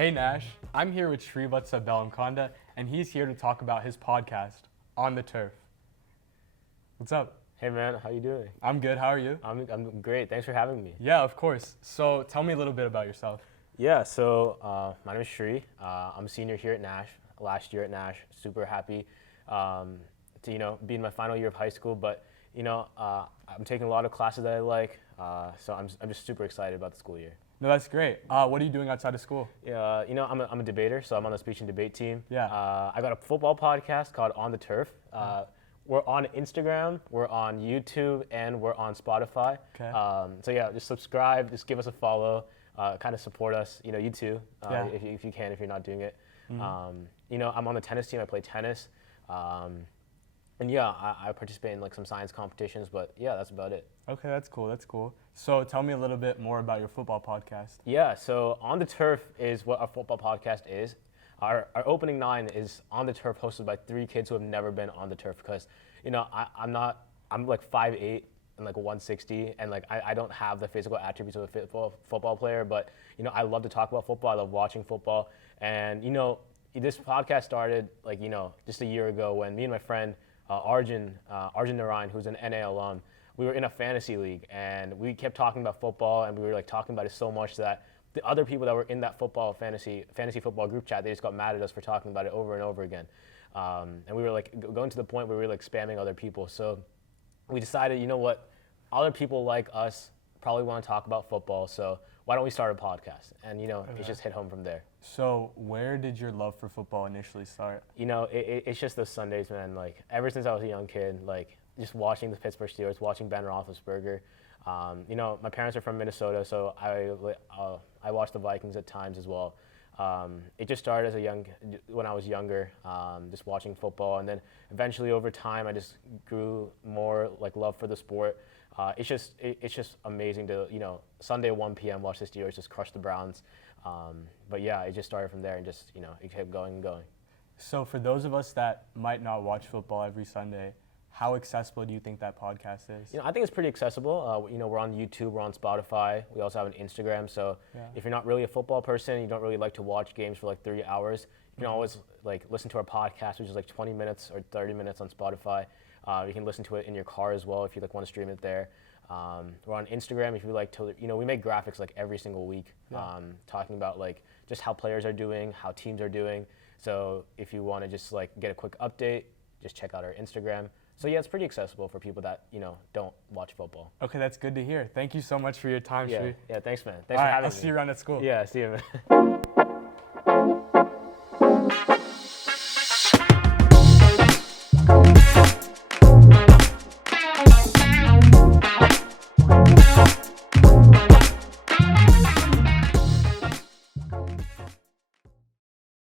Hey Nash, I'm here with Srivatsa Bellamkonda, and he's here to talk about his podcast, On the Turf. What's up? Hey man, how you doing? I'm good, how are you? I'm great. Thanks for having me. Yeah, of course. So tell me a little bit about yourself. Yeah, so my name is Shri. I'm a senior here at Nash. Last year at Nash, super happy to be in my final year of high school. But I'm taking a lot of classes that I like, so I'm just super excited about the school year. No, that's great. What are you doing outside of school? Yeah, I'm a debater, so I'm on the speech and debate team. Yeah. I got a football podcast called On the Turf. We're on Instagram, we're on YouTube, and we're on Spotify. Okay. So yeah, just subscribe, just give us a follow, kind of support us. You too, Yeah. if you can, if you're not doing it. Mm-hmm. I'm on the tennis team. I play tennis, and yeah, I participate in like some science competitions. But yeah, that's about it. Okay, that's cool, that's cool. So tell me a little bit more about your football podcast. Yeah, so On the Turf is what our football podcast is. Our opening nine is On the Turf, hosted by three kids who have never been on the turf because, I'm like 5'8" and like 160, and like I don't have the physical attributes of a football player, but I love to talk about football. I love watching football, and this podcast started like just a year ago when me and my friend Arjun Narayan, who's an NA alum, we were in a fantasy league, and we kept talking about football, and we were like talking about it so much that the other people that were in that fantasy football group chat, they just got mad at us for talking about it over and over again. And we were like going to the point where we were like spamming other people. So we decided, you know what, other people like us probably want to talk about football, so why don't we start a podcast? And It just hit home from there. So where did your love for football initially start? It's just those Sundays, man. Like ever since I was a young kid, like just watching the Pittsburgh Steelers, watching Ben Roethlisberger. My parents are from Minnesota, so I watched the Vikings at times as well. It just started when I was younger, just watching football, and then eventually over time I just grew more like love for the sport. It's just amazing to Sunday at 1 p.m. watch the Steelers just crush the Browns. But yeah, it just started from there, and just it kept going and going. So for those of us that might not watch football every Sunday, how accessible do you think that podcast is? I think it's pretty accessible. We're on YouTube, we're on Spotify. We also have an Instagram. So if you're not really a football person, you don't really like to watch games for like 3 hours, you can always like listen to our podcast, which is like 20 minutes or 30 minutes on Spotify. You can listen to it in your car as well if you like want to stream it there. We're on Instagram if you like to. We make graphics like every single week, talking about like just how players are doing, how teams are doing. So if you want to just like get a quick update, just check out our Instagram. So yeah, it's pretty accessible for people that don't watch football. Okay, that's good to hear. Thank you so much for your time, Shri. Yeah, thanks, man. Thanks All for right, having I'll me. see you around at school. Yeah, see you, man.